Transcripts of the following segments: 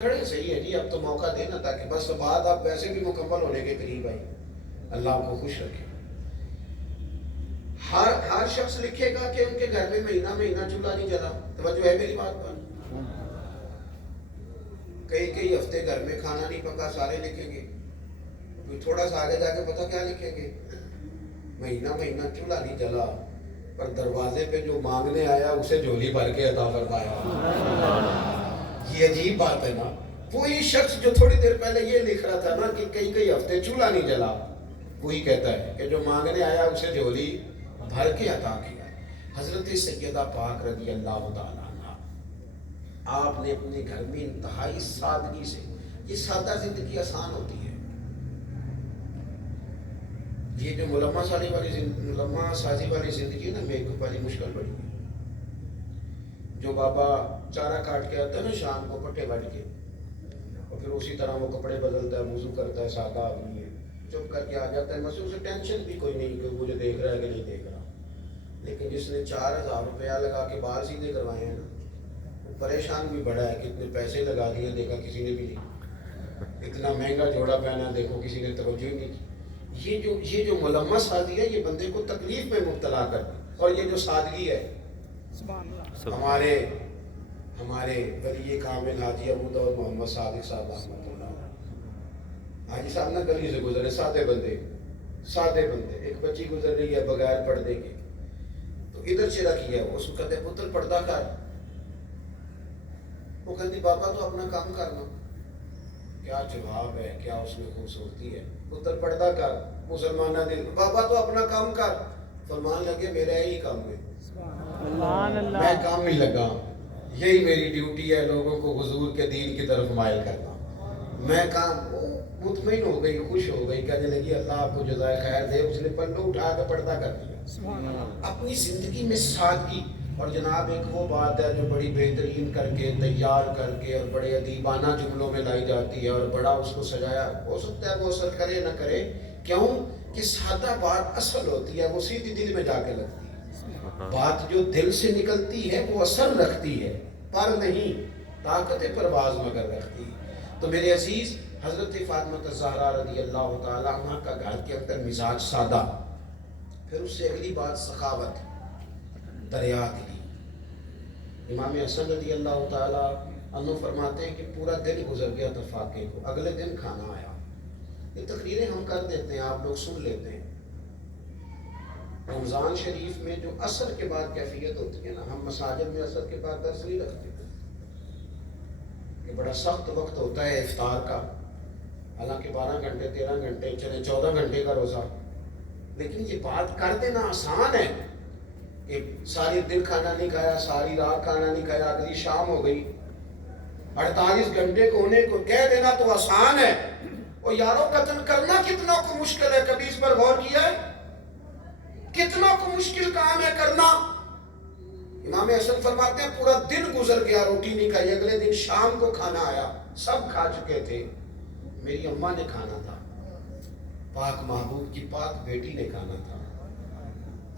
کھڑے صحیح ہے جی، اب تو موقع دینا تاکہ بس بات آپ ویسے بھی مکمل ہونے کے قریب آئی. اللہ آپ کو خوش رکھے. ہر شخص لکھے گا کہ ان کے گھر میں مہینہ مہینہ چولہا نہیں جلا. توجہ ہے میری بات پر؟ کئی ہفتے گھر میں کھانا نہیں پکا، سارے لکھیں گے. کوئی تھوڑا سا آگے جا کے پتہ کیا لکھیں گے؟ مہینہ مہینہ چولہا نہیں جلا، پر دروازے پہ جو مانگنے آیا اسے جھولی بھر کے عطا فرمایا. یہ عجیب بات ہے نا. وہی شخص جو تھوڑی دیر پہلے یہ لکھ رہا تھا نا کہ کئی ہفتے چولہا نہیں جلا، وہی کہتا ہے کہ جو مانگنے آیا اسے جھولی بھر کے عطا کیا. حضرت سیدہ پاک رضی اللہ تعالیٰ عنہ، آپ نے اپنے گھر میں انتہائی سادگی سے، یہ سادہ زندگی آسان ہوتی ہے. یہ جو ملما سازی والی زندگی ہے نا، میک اپ والی مشکل بڑی ہے. جو بابا چارہ کاٹ کے آتا ہے نا شام کو پٹے بٹ کے، اور پھر اسی طرح وہ کپڑے بدلتا ہے، وضو کرتا ہے، سادہ آدمی ہے، چپ کر کے آ جاتا ہے. مسئلے اسے ٹینشن بھی کوئی نہیں کہ مجھے دیکھ رہا ہے کہ نہیں دیکھ رہا. لیکن جس نے 4,000 روپیہ لگا کے بال سیدھے کروائے ہیں نا، وہ پریشان بھی بڑا ہے کہ اتنے پیسے لگا دیے، دیکھا کسی نے بھی نہیں. اتنا مہنگا جوڑا پہنا، دیکھو کسی نے توجہ ہی نہیں کی. یہ جو ملمس سازی ہے، یہ بندے کو تکلیف میں مبتلا کرتی. اور یہ جو سادگی ہے، ہمارے ولی کامل حاجی ابو داؤد محمد صادق صاحب رحمۃ اللہ، حاجی صاحب نا گلی سے گزرے، سادے بندے. ایک بچی گزر رہی ہے بغیر پردے کے، تو ادھر چرا کیا، اس کو کہتے پتر پردہ کر. وہ کہتی بابا تو اپنا کام کرنا. کیا جواب ہے، کیا اس میں خوبصورتی ہے. پتر پردہ کر، مسلمانہ دل، بابا تو اپنا کام کر. فرمان لگے میرا یہی کام ہے، میں کام نہیں لگا، یہی میری ڈیوٹی ہے، لوگوں کو حضور کے دین کی طرف مائل کرنا. میں کام. مطمئن ہو گئی، خوش ہو گئی، کہنے لگی اللہ آپ کو جزائے خیر دے. اس نے پلو اٹھا کے پردہ کر دیا. اپنی زندگی میں سادگی. اور جناب ایک وہ بات ہے جو بڑی بہترین کر کے تیار کر کے اور بڑے ادیبانہ جملوں میں لائی جاتی ہے، اور بڑا اس کو سجایا. ہو سکتا ہے وہ اثر کرے نہ کرے، کیوں کہ سادہ بات اصل ہوتی ہے، وہ سیدھی دل میں جا کے لگتی ہے. بات جو دل سے نکلتی ہے وہ اثر رکھتی ہے، پر نہیں طاقت پرواز مگر رکھتی ہے. تو میرے عزیز، حضرت فاطمہ الزہرا رضی اللہ تعالیٰ عنہ کا گھر کے اندر مزاج سادہ. پھر اس سے اگلی بات سخاوت، دریا دلی. امام حسن رضی اللہ تعالیٰ عنہ فرماتے ہیں کہ پورا دن گزر گیا تھا فاقے کو، اگلے دن کھانا آیا. یہ تقریریں ہم کر دیتے ہیں، آپ لوگ سن لیتے ہیں. رمضان شریف میں جو عصر کے بعد کیفیت ہوتی ہے نا، ہم مساجد میں عصر کے بعد درس نہیں رکھتے. یہ بڑا سخت وقت ہوتا ہے افطار کا، حالانکہ 12 گھنٹے 13 گھنٹے چلے 14 گھنٹے کا روزہ. لیکن یہ بات کر دینا آسان ہے کہ ساری دن کھانا نہیں کھایا، ساری رات کھانا نہیں کھایا، اگلی شام ہو گئی. 48 گھنٹے کو ہونے کو کہہ دینا تو آسان ہے. اور یاروں قتل کرنا کتنا کو مشکل ہے، کبھی اس پر غور کیا ہے؟ کتنا کو مشکل کام ہے کرنا. امام حسن فرماتے ہیں پورا دن گزر گیا، روٹی نہیں کھائی، اگلے دن شام کو کھانا آیا، سب کھا چکے تھے، میری اماں نے کھانا تھا، پاک محبوب کی پاک بیٹی نے کھانا تھا.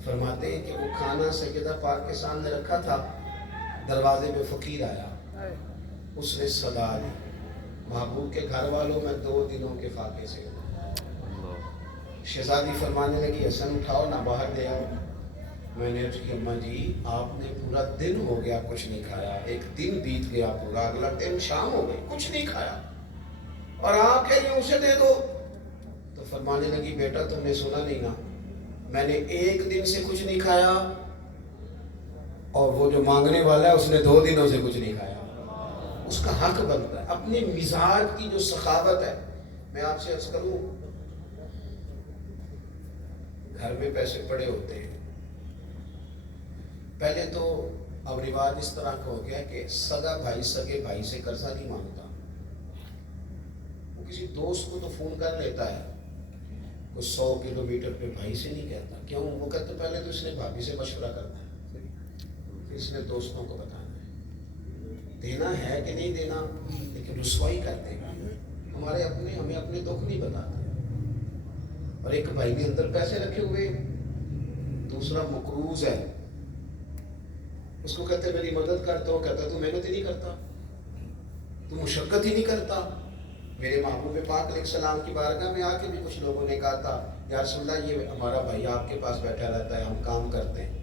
فرماتے ہیں کہ وہ کھانا سیدہ پاک کے سامنے رکھا تھا، دروازے پہ فقیر آیا، اس نے صدا دی، محبوب کے گھر والوں میں 2 دنوں کے فاقے سے. شہزادی فرمانے لگی حسن اٹھاؤ نہ باہر لے آؤ. میں نے عرض کی اماں جی آپ نے پورا دن ہو گیا کچھ نہیں کھایا، ایک دن بیت گیا پورا، اگلا دن شام ہو گئی، کچھ نہیں کھایا، اور آپ کہہ رہی اسے دے دو. تو فرمانے لگی بیٹا تم نے سنا نہیں نا، میں نے ایک دن سے کچھ نہیں کھایا، اور وہ جو مانگنے والا ہے اس نے 2 دنوں سے کچھ نہیں کھایا. اس کا حق بنتا ہے. اپنے مزاج کی جو سخاوت ہے. میں آپ سے عرض کروں، گھر میں پیسے پڑے ہوتے ہیں، پہلے تو اب رواج اس طرح کا ہو گیا کہ سگا بھائی سگے بھائی سے قرضہ نہیں مانگتا. وہ کسی دوست کو تو فون کر لیتا ہے، وہ 100 کلومیٹر پہ بھائی سے نہیں کہتا. کیوں؟ وہ کہتے پہلے تو اس نے بھابھی سے مشورہ کرنا ہے، پھر اس نے دوستوں کو بتانا ہے، دینا ہے کہ نہیں دینا. لیکن رسوائی کرتے ہیں ہمیں اپنے دکھ نہیں بتاتے. اور ایک بھائی نے اندر پیسے رکھے ہوئے، دوسرا مقروض ہے، اس کو کہتے میری مدد کرتا ہوں، کہتا تو محنت ہی نہیں کرتا. تو مشقت ہی نہیں کرتا. میرے محبوب پاک علیہ السلام کی بارگاہ میں آ کے بھی کچھ لوگوں نے کہا تھا یا رسول اللہ یہ ہمارا بھائی آپ کے پاس بیٹھا رہتا ہے, ہم کام کرتے ہیں.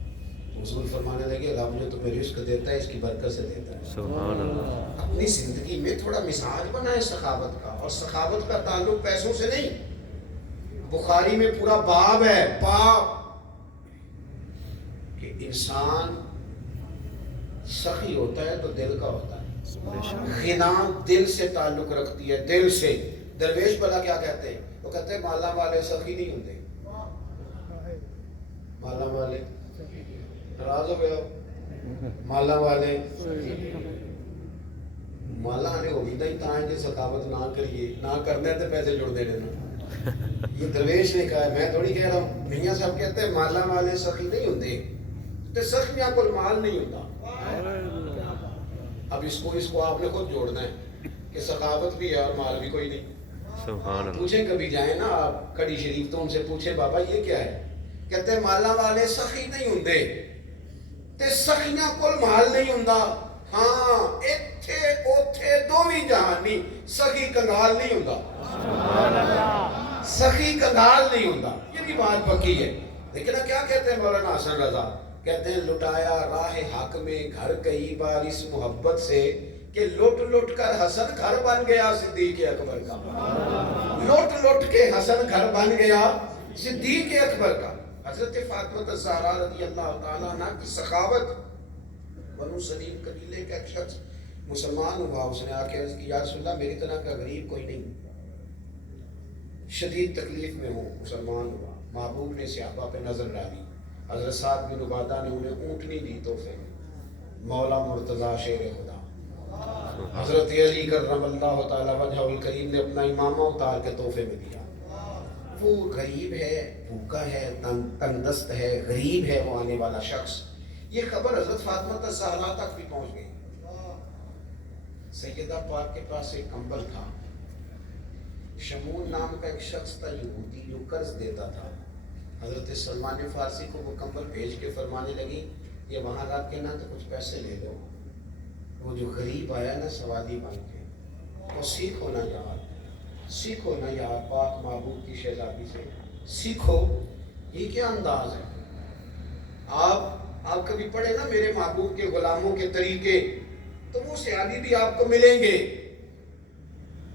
حضور فرمانے لگے رب جو تمہیں رزق دیتا ہے اس کی برکت سے دیتا ہے. سبحان اللہ. اپنی زندگی میں تھوڑا مزاج بنائے سخاوت کا, اور سخاوت کا تعلق پیسوں سے نہیں. بخاری میں پورا باب ہے, باب کہ انسان سخی ہوتا ہے تو دل کا ہوتا ہے. غنا دل سے تعلق رکھتی ہے, دل سے. درویش بلا کیا کہتے ہیں, وہ کہتے ہیں مالا والے سخی نہیں ہوتے. مالا والے ناراض ہو گئے, مالا والے مالا آنے ہوگی نہیں تاں جی سخاوت نہ کریے, نہ کرنے تے پیسے جڑ دینے نا. یہ درویش نے کہا ہے, میں تھوڑی کہہ رہا ہوں. میاں صاحب کہتے ہیں مالا والے سخی نہیں ہوتے, تے سخیاں کوئی مال نہیں ہوتا. اب اس کو آپ نے خود جوڑنا ہے کہ سخاوت بھی ہے اور مال بھی کوئی نہیں. سبحان اللہ. پوچھیں کبھی جائیں نا آپ کڑی شریف تو ان سے پوچھیں بابا یہ کیا ہے, کہتے ہیں مالا والے سخی نہیں ہوندے تے سخیاں کول مال نہیں ہوندا. ہاں ایتھے اوتھے دوویں جہانی سخی کنگال نہیں ہوندا. سخی کنگال نہیں ہوندا, یہ بھی بات پکی ہے. لیکن کیا کہتے ہیں مولانا حسن رضا, کہتے ہیں لٹایا راہ حق میں گھر کئی بار اس محبت سے کہ لٹ لٹ کر حسن گھر بن گیا صدیق اکبر کا. لٹ لٹ کے حسن گھر بن گیا صدیق اکبر کا. حضرت فاطمہ الزہرا رضی اللہ تعالیٰ عنہ کی سخاوت. بنو سلیم قبیلے کا ایک شخص مسلمان ہوا, اس نے آ کے عرض کی یا رسول اللہ میری طرح کا غریب کوئی نہیں, شدید تکلیف میں ہوں. مسلمان ہوا, محبوب نے صحابہ پہ نظر ڈالی. حضرت سعد بن عبادہ نے انہیں اونٹنی دی تحفے میں, مولا مرتضیٰ شیر خدا. حضرت علی کرم اللہ تعالی وجہ الکریم نے اپنا امامہ اتار کے تحفے میں دیا. وہ غریب ہے, بھوکا ہے, تنگ دست ہے, غریب ہے وہ آنے والا شخص. یہ خبر حضرت فاطمہ الزہرا تک بھی پہنچ گئی. سیدہ پاک کے پاس ایک کمبل تھا. شمون نام کا ایک شخص تھا یہودی جو قرض دیتا تھا. حضرت سلمان فارسی کو وہ کمبل بھیج کے فرمانے لگی یہ وہاں رکھ کے نا تو کچھ پیسے لے لو. وہ جو غریب آیا نا سوالی بن کے, وہ سیکھو نا یار, سیکھو نا یار پاک محبوب کی شہزادی سے سیکھو. یہ کیا انداز ہے. آپ کبھی پڑھے نا میرے محبوب کے غلاموں کے طریقے, تو وہ سیادی بھی آپ کو ملیں گے.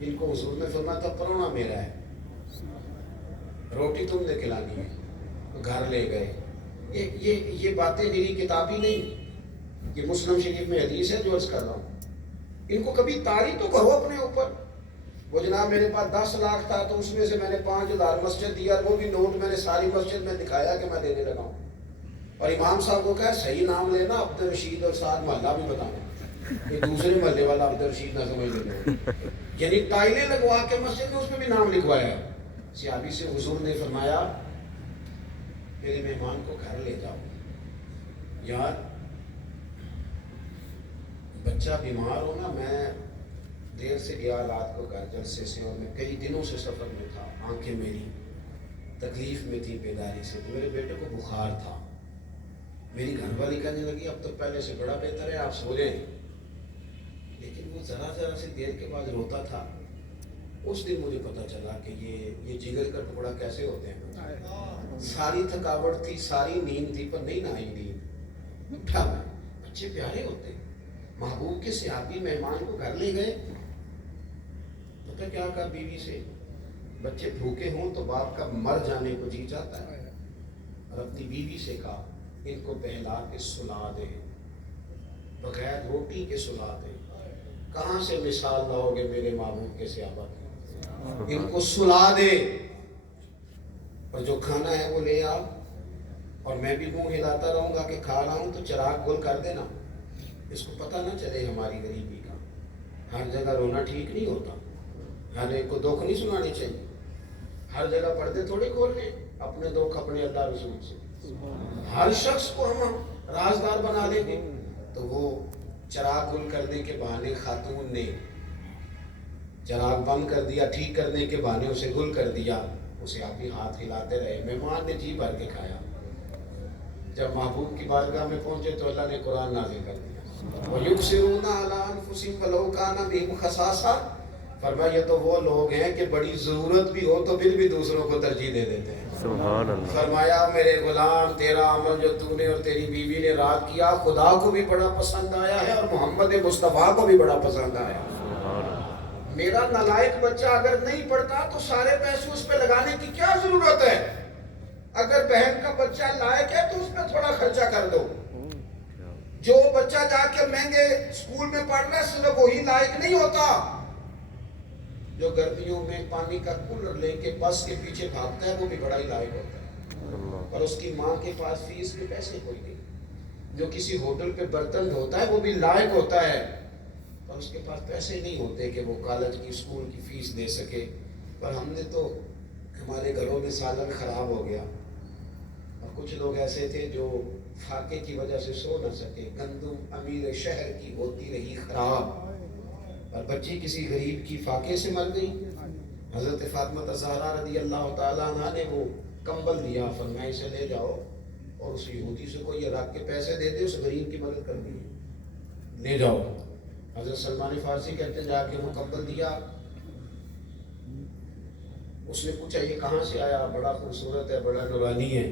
ان کو حضور نے فرمایا تھا پرونا میرا ہے, روٹی تم نے کھلانی ہے. گھر لے گئے. یہ باتیں میری کتابی نہیں, یہ مسلم شریف میں حدیث ہے جو عرض کر رہا ہوں. ان کو کبھی تاریخ تو کرو اپنے اوپر. وہ جناب میرے پاس 10 لاکھ تھا تو اس میں سے میں نے 5,000 مسجد دیا, اور وہ بھی نوٹ میں نے ساری مسجد میں دکھایا کہ میں دینے لگا ہوں. اور امام صاحب کو کہا صحیح نام لینا, عبد الرشید, اور ساتھ محلہ بھی بتانا کہ دوسرے محلے والا عبد الرشید نہ سمجھ لینا. یعنی ٹائلیں لگوا کے مسجد میں اس میں بھی نام لکھوایا. صحابی سے حضور نے فرمایا میرے مہمان کو گھر لے جاؤ. یار بچہ بیمار ہو نا, میں دیر سے گیا رات کو گھر جلسے سے, اور میں کئی دنوں سے سفر میں تھا, آنکھیں میری تکلیف میں تھی بیداری سے. تو میرے بیٹے کو بخار تھا. میری گھر والی کہنے لگی اب تو پہلے سے بڑا بہتر ہے, آپ سو جائیں. لیکن وہ ذرا سی دیر کے بعد روتا تھا. اس دن مجھے پتا چلا کہ یہ جگر کا ٹکڑا کیسے ہوتے ہیں. ساری تھکاوٹ تھی, ساری نیند تھی, پر نہیں نہ آئی نیند. اٹھا میں, بچے پیارے ہوتے ہیں. محبوب کے صحابی مہمان کو گھر لے گئے. پتہ کیا کہا بیوی سے, بچے بھوکے ہوں تو باپ کا مر جانے کو جی چاہتا ہے. اور اپنی بیوی سے کہا ان کو بہلا کے سلا دے, بغیر روٹی کے سلا دے. کہاں سے مثال لاؤ گے میرے محبوب کے صحابہ کی. ان کو سلا دے, اور جو کھانا ہے وہ لے آ, اور میں بھی منہ ہلاتا رہوں گا کہ کھا رہا ہوں, تو چراغ گل کر دینا. اس کو پتہ نہ چلے ہماری غریبی کا. ہر جگہ رونا ٹھیک نہیں ہوتا, ہر ایک کو دکھ نہیں سنانے چاہیے. ہر جگہ پردے تھوڑے کھولنے, اپنے دکھ اپنے اللہ رسول سے. ہر شخص کو ہم رازدار بنا لیں گے تو وہ چراغ گل کرنے کے بہانے خاتون نے چراغ بند کر دیا, ٹھیک کرنے کے بہانے اسے گل کر دیا. اسے آپ ہی ہاتھ ہلاتے رہے. مہمان نے جی بھر کے کھایا. جب محبوب کی بارگاہ میں پہنچے تو اللہ نے قرآن نازل کر دیا. وَيُبْصِرُونَ عَلَىٰ أَنفُسِهِمْ وَلَوْ كَانَ بِهِمْ خَصَاصَةٌ، فرمایا یہ تو وہ لوگ ہیں کہ بڑی ضرورت بھی ہو تو پھر بھی دوسروں کو ترجیح دے دیتے ہیں۔ سبحان اللہ۔ فرمایا میرے غلام تیرا عمل جو تو نے اور تیری بیوی نے رات کیا خدا کو بھی بڑا پسند آیا ہے اور محمد مصطفیٰ کو بھی بڑا پسند آیا۔ سبحان اللہ۔ میرا نالائق بچہ اگر نہیں پڑھتا تو سارے پیسے اس پہ لگانے کی کیا ضرورت ہے؟ اگر بہن کا بچہ لائق ہے تو اس پہ تھوڑا خرچہ کر دو۔ جو بچہ جا کے مہنگے اسکول میں پڑھ رہا ہے صرف وہی لائق نہیں ہوتا جو گرمیوں میں پانی کا کولر لے کے بس کے پیچھے بھاگتا ہے، وہ بھی بڑا ہی لائق ہوتا ہے، اور اس کی ماں کے پاس فیس کے پیسے کوئی نہیں۔ جو کسی ہوٹل پہ برتن دھوتا ہے وہ بھی لائق ہوتا ہے، اور اس کے پاس پیسے نہیں ہوتے کہ وہ کالج کی اسکول کی فیس دے سکے۔ پر ہم نے تو ہمارے گھروں میں سالن خراب ہو گیا، اور کچھ لوگ ایسے تھے جو فاقے کی وجہ سے سو نہ سکے، گندم امیر شہر کی ہوتی رہی خراب، اور بچی کسی غریب کی فاقے سے مر گئی۔ حضرت فاطمہ زہرا رضی اللہ تعالیٰ عنہ نے وہ کمبل دیا، فرمایا اسے لے جاؤ اور اس یہودی سے کوئی یہ رکھ کے پیسے دے دے، اس غریب کی مدد کر دی، لے جاؤ۔ حضرت سلمان فارسی کہتے جا کے وہ کمبل دیا، اس نے پوچھا یہ کہاں سے آیا؟ بڑا خوبصورت ہے، بڑا نورانی ہے۔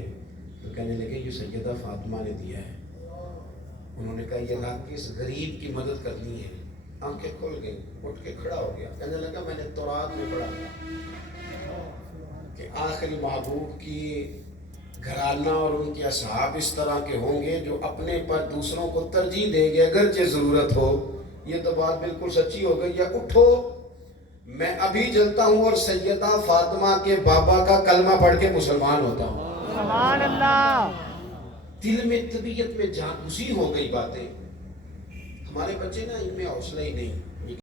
تو کہنے لگے یہ سیدہ فاطمہ نے دیا ہے۔ انہوں نے کہا یہ رکھ کے اس غریب کی مدد کرنی ہے۔ آنکھیں کھل گئی، اٹھ کے کھڑا ہو گیا، کہنے لگا میں نے تورات میں پڑھا تھا کہ آخری محبوب کی گھرانہ اور ان کے اصحاب اس طرح کے ہوں گے جو اپنے پر دوسروں کو ترجیح دیں گے اگرچہ ضرورت ہو۔ یہ تو بات بالکل سچی ہو گئی۔ یا اٹھو میں ابھی جلتا ہوں اور سیدہ فاطمہ کے بابا کا کلمہ پڑھ کے مسلمان ہوتا ہوں۔ سبحان اللہ۔ دل میں طبیعت میں جاسوسی ہو گئی باتیں۔ ہمارے بچے نا ان میں حوصلہ ہی نہیں،